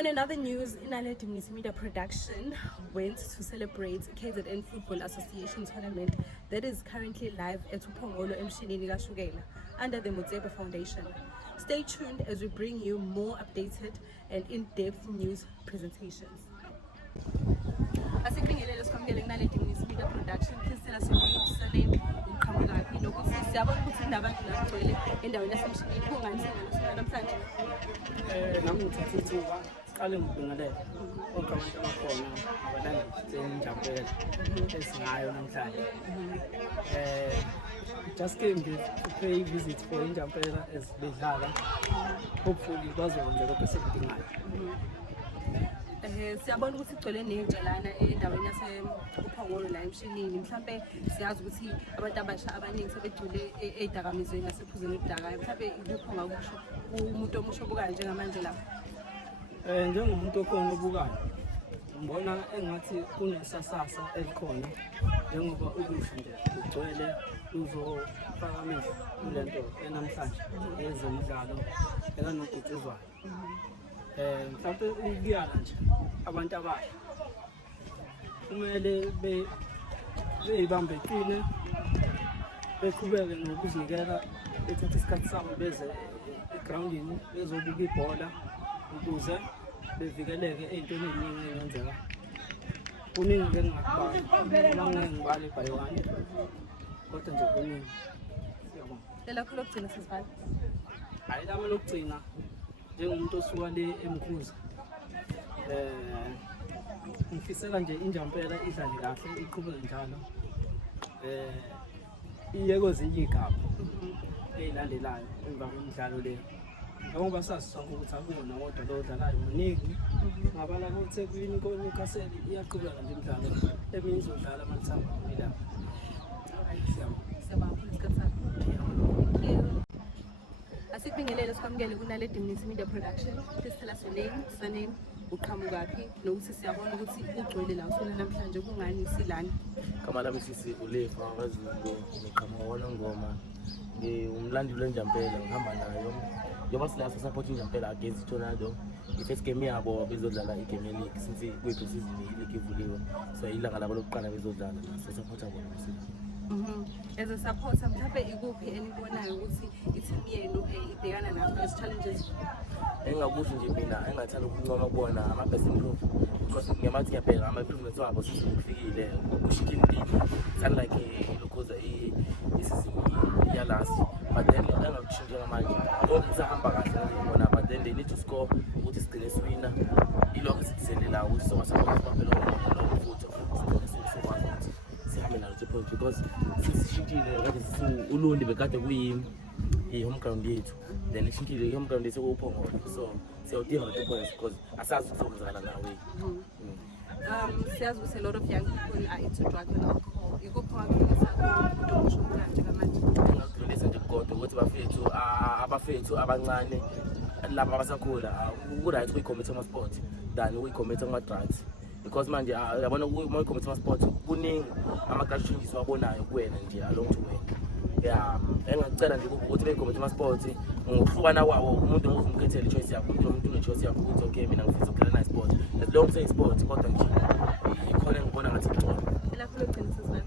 On another news, Inaledi Media Production went to celebrate KZN Football Association tournament that is currently live at Upongolo Emshinini Kashukela under the Mutsebe Foundation. Stay tuned as we bring you more updated and in-depth news presentations. Asikubingelele sikwamukele Inaledi Media Production. Please tell us your name, surname, uqhamukaphi nokuthi siyabona ukuthi kunabantu la kugcwele endaweni yasemshinini kungani singena namhlanje. Nami ngithatha ithuba siqale ngibingelele bonke abantu abakhona abalandeli enjabulela esingayo namhlanje. Just came to pay visit for Injampela as bedlala. Hopefully bazokwenza lokho esikudingayo. Siyabona ukuthi igcwele nentshalana endaweni yaseUphongolo la emshinini. Mhlambe siyazi ukuthi abantu abasha abaningi sebegcule ezidakamizweni nasephuzweni udaka. Mhlambe ikupho ngakusho umuntu omusho obukayo njengamanje lapha. Njengomuntu okhona obukayo ngibona engathi kunesasasa elikhona njengoba ukusho nje ugcwele uzofaka amehlo kulento enamhlanje yezemidlalo ekanokutshuzwayo. Mhlawumbe ukuyala nje abantu abasha kumele beyibambe iqine beqhubeke nokuzinikela bethathe isikhathi sabo beze egroundini bezobuka ibhola ukuze bevikeleke ey'ntweni ey'ningi ey'ngenzeka. Kuningi engingakubala ngibale ibhayiwane kodwa nje kuningi. Siyabonga. Lelakho lokugcina sisivala. Hayi lami lokugcina njengomuntu osuka le eMkhuza. Ngifisela nje Injampela idlale kahle iqhubeke njalo. Iye kwezinye igaba ey'landelayo emva kwemidlalo le. Ngoba sazi sonke ukuthi akuna kodwa lo odlalayo muningi. Ngabala kuThekwini koNewcastle iyaqhubeka nje imidlalo eminye izodlala amathamba phela. Asikubingelele sikwamukele kuNaledi Media Production. Please tell us your name, surname, uqhamukaphi nokuthi siyabona ukuthi ugcwele la usona namhlanje kungani silani. Igama lami sisi uLefa wazizo ngiqhamuka kwaNongoma. Ngumlandeli weNjampela ngihamba nayo. Njengoba silapha support Injampela against Tornado. I-first game yabo bezodlala i-Game League since kwi-season i-league ivuliwe. So ilanga labo lokuqala bezodlala so support abo sisi. As a supporter, mhlawumbe ikuphi enibonayo ukuthi i-team yenu ibhekana nazo as challenges? Engakusho nje mina engathanda ukuncoma kubona ama-best improve because ngiyamathi ngiyabheka ama-improvements wabo sesikufikile kushintshile impilo unlike lokhuza i-season yalast but then engakushintsha ngamanje konke kusahamba kahle ngibona but then they need to score ukuthi sigcine siwina ilokho esikuselela ukuthi sokwasapota baphela futhi sikwazi sihambe nalo point because sisishintshile kade ulundi bekade home ground yethu then ishintshile home ground yethu kuPhongolo so siyodinga lo points because asazi ukuzokwenzakala nawe. Siyazi ukuthi a lot of young people are into drugs and alcohol. Ikuphi ngakulisa umuntu omusho kanje ngamanje? Ngakudlulisa nje kodwa ukuthi abafethu abancane laba abasakhula ku-right ukuyicommit ama-sport than ukuyicommit ama-drugs because manje yabona uma uyicommit ama-sport kuningi ama-culture wabonayo kuwena nje along the way. Engacela nje ukuthi beyicommit ama-sport ngokuhlukana kwawo umuntu ngizomkhethela i-choice yakho umuntu une-choice yakho ukuthi okay mina ngifisa ukudlala nayo sport as long say sport kodwa nje ikhona ngibona ngathi ngcono. Lapho lokugcina sisivala.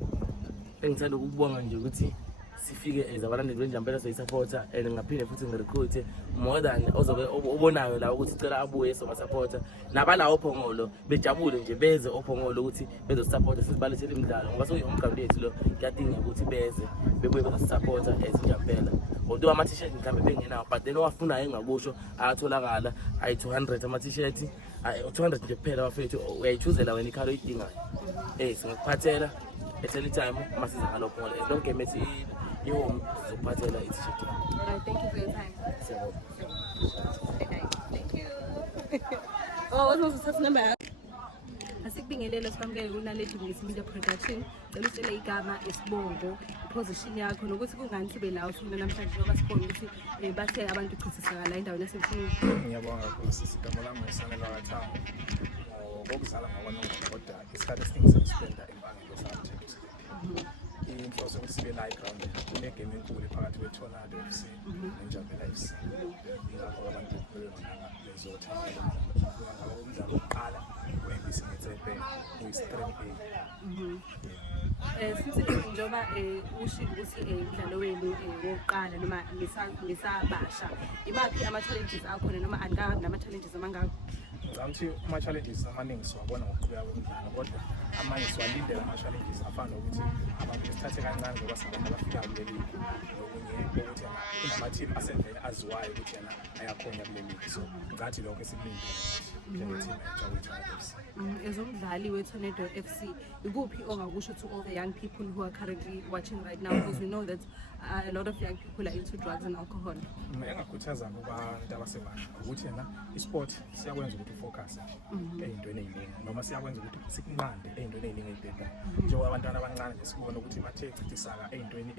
Engithanda ukubonga nje ukuthi sifike as abalandeli beNjampela soyisupporter and ngaphinde futhi ngirecruit more than ozobe ubonayo la ukuthi cela abuye soba-supporter nabalawo Phongolo bejabule nje beze oPhongolo ukuthi bezosupporter sisibalethele imidlalo ngoba sokuyomqondo yethu lo kuyadinga ukuthi beze bebuye bezosupporter as Injampela although ama-t-shirt mhlambe bengenawo but then owafunayo engakusho ayatholakala ayi-200 ama-t-shirt 200 nje kuphela bafethu uyayichuzela wena ikhalo oyidingayo singakuphathela at any time masiza ngalo Phongolo as long game ethi home zokuphathela i-t-shirt. Thank you for your time. Siyabonga. Thank you. Oh, what's number? Asikubingelele sikwamukele kuNaledi Media Production. Cela usitshele igama, isibongo, iposition yakho nokuthi kungani sibe la usuna namhlanje ngoba sibona ukuthi bathe abantu ichithisakala endaweni yasemfini. Ngiyabonga kakhulu sisi igama lami ngisanela kaThabo. Ngokuzala ngakwaNongoma kodwa isikhathi esiningi sengispenda eBangalo subject. inhloso ukuthi sibe la ground kunegame enkulu phakathi kwe-Tornado FC neNjambela FC. Ingakho abantu bebonana bezothanda umdlalo wokuqala we-ABC Motsepe uyi-3A. Futhi njengoba ushilo ukuthi umdlalo wenu wokuqala noma ngisabasha, imaphi ama-challenges akhona noma angabi nama-challenges amangako? Ngicabanga ukuthi ama-challenges amaningi siwabona ngokuqhubeka kwemidlalo, kodwa amanye siwalindele ama-challenges afana nokuthi abantu besithathe kancane ngoba sabantu abafika kule ligi, nokunye ukuthi kunama-team asevele aziwayo ukuthi yena ayakhona kule ligi. So ngathi lokho esikulindele njenge-team entsha kwe-Tornado FC. As umdlali we-Tornado FC, ikuphi ongakusho to all the young people who are currently watching right now, because we know that a lot of young people are into drugs and alcohol? Engakhuthaza kubantu abasebasha ukuthi yena isport siyakwenza ukuthi ufocus ey'ntweni ey'ningi, noma siyakwenza ukuthi sikunqande ey'ntweni ey'ningi ey'bhedayo. Njengoba abantwana abancane nje sikubona ukuthi bathe chithisaka ey'ntweni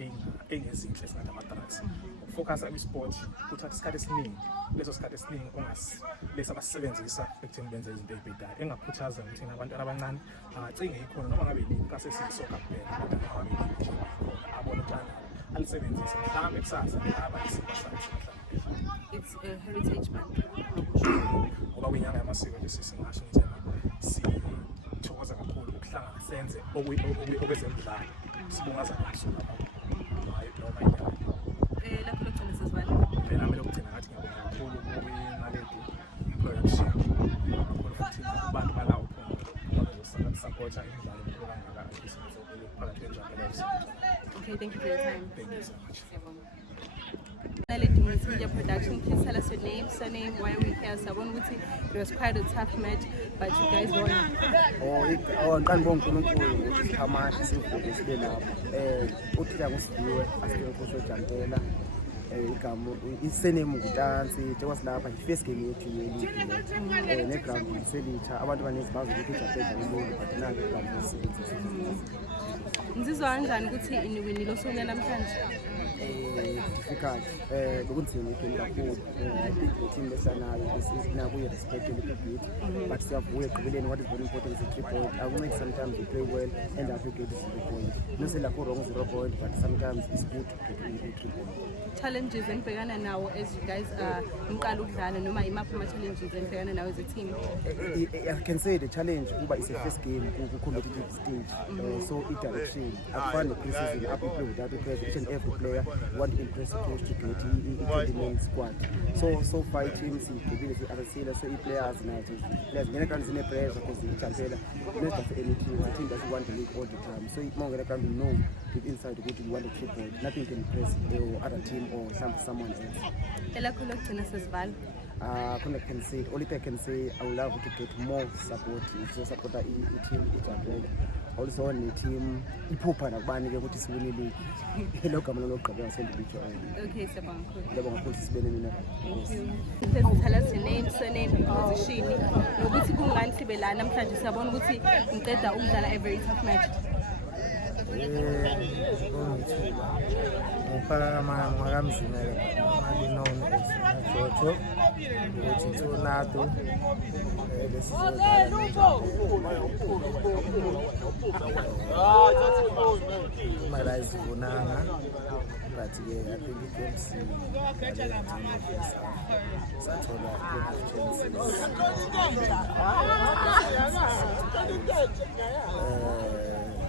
ey'ngezinhle esingathi ama-drugs. Ukufocus kwi-sport kuthatha isikhathi esiningi, leso sikhathi esiningi lesi abasisebenzisa ekutheni benze izinto ey'bhedayo. Engakhuthaza ukuthi abantwana abancane angacinge ikhono noma ngabe yini kasesiyisoka kuphela, kodwa noma ngabe yini nje abone ukuthi alisebenzise mhlawumbe kusasa ngaba isimo sakhe. It's a heritage month. Ngoba kwinyanga yamasiko nje singasho ukuthi sithokoza kakhulu ukuhlangana senze okwezemidlalo, sibungaza nomsuka noma inyanga. Lakho lokugcina sesibali. Nami lokugcina ngathi ngiyabonga kakhulu kuNaledi production, kakhulu futhi abantu bala uphumula imidlalo enkulu kangaka phakathi kweNjambela FC. Okay, thank you for your time. Thank you so much. Naledi Media Production, please tell us your name, surname, why are we here? So I want to say it was quite a tough match, but you guys won. Ngiqala ngibonga uNkulunkulu ukuthi amandla sivuke sibe lapha. Uthila ngosidiwe asikhosho Jambela. Igama isenemu kutansi njengoba silapha i-first game yethu yeligi ne-ground selitsha. Abantu abaningi bazi ukuthi ijabela ilulu, but nange i-ground yesebenzisa. Ngizizwa kanjani ukuthi iniwinile osonyana namhlanje? Difficult. Bekunzima igame kakhulu. I think the team lesanayo isinako i-respect a little bit, but siyavuya ekugqibeleni. What is very important is a 3 point. Akunceki sometimes you play well and after you get 0 point. No say like wrong 0 point, but sometimes it's good to get in 3 point. Challenges enibhekana nawo as you guys niqala ukudlala noma imaphi ama-challenges enibhekana nawo as a team? I can say the challenge kuba is a first game ku-competitive stage. So i-direction akufani ne-pre-season apho you play without pressure. Each and every player want to impress the coach to get i-main squad. So far teams igqibile si-arasile, so i-players nazo ngene kanti zine-pressure because i-Jambela not just any team. The team doesn't want the league all the time. So mawungena kanti you know deep inside ukuthi you want a 3 point. Nothing can impress the other team or someone else. Elakho lokugcina sesibali. Only I can say I would love to get more support. So support team iJambela. Also on the team iphupha nakubani ke ukuthi siwine league. Lo gama lokugqibela sendibitsho. Okay, Sebang. Ngiyabonga futhi sibene mina. Thank you. Please tell us your name, surname, position. Nokuthi kungani sibe la namhlanje siyabona ukuthi ngiqeda ukudlala a very tough match. Ngifaka makamzimela mali known as Jojo ukuthi Tornado mala izibonanga, but ke I think it sathola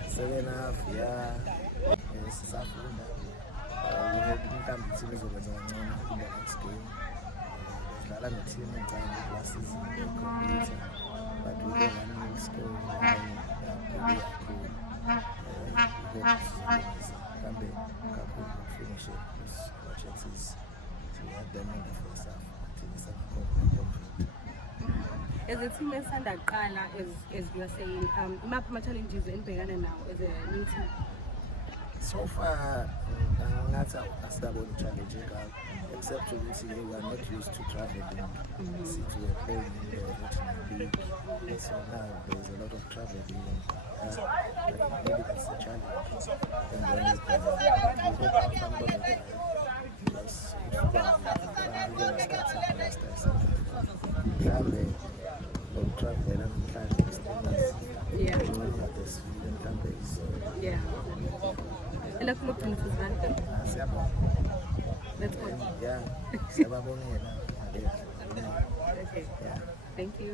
second half sisafunda mhlawumbe ithini ezokwenza kancane in the next game. Sidlala ne-team encane last season e-computer, but we don't want to score kakhulu. Mhlawumbe kakhulu finish our chances. So we had them in the first half. As a team esanda kuqala, as you are saying, imaphi ama-challenges enibhekana nawo as a new team? So far, ngathi asikaboni challenge engako, except ukuthi we are not used to traveling. Since we are playing in the regional league, so now there is a lot of traveling. Maybe that's the challenge. And then we hope our family because if we are going to start something last time, travel and plan these things. Yeah. This feeling, Yeah. elakho lokugcina sizibani. Siyabonga. Let's go. Yeah, siyababongela. Okay. Yeah. Thank you.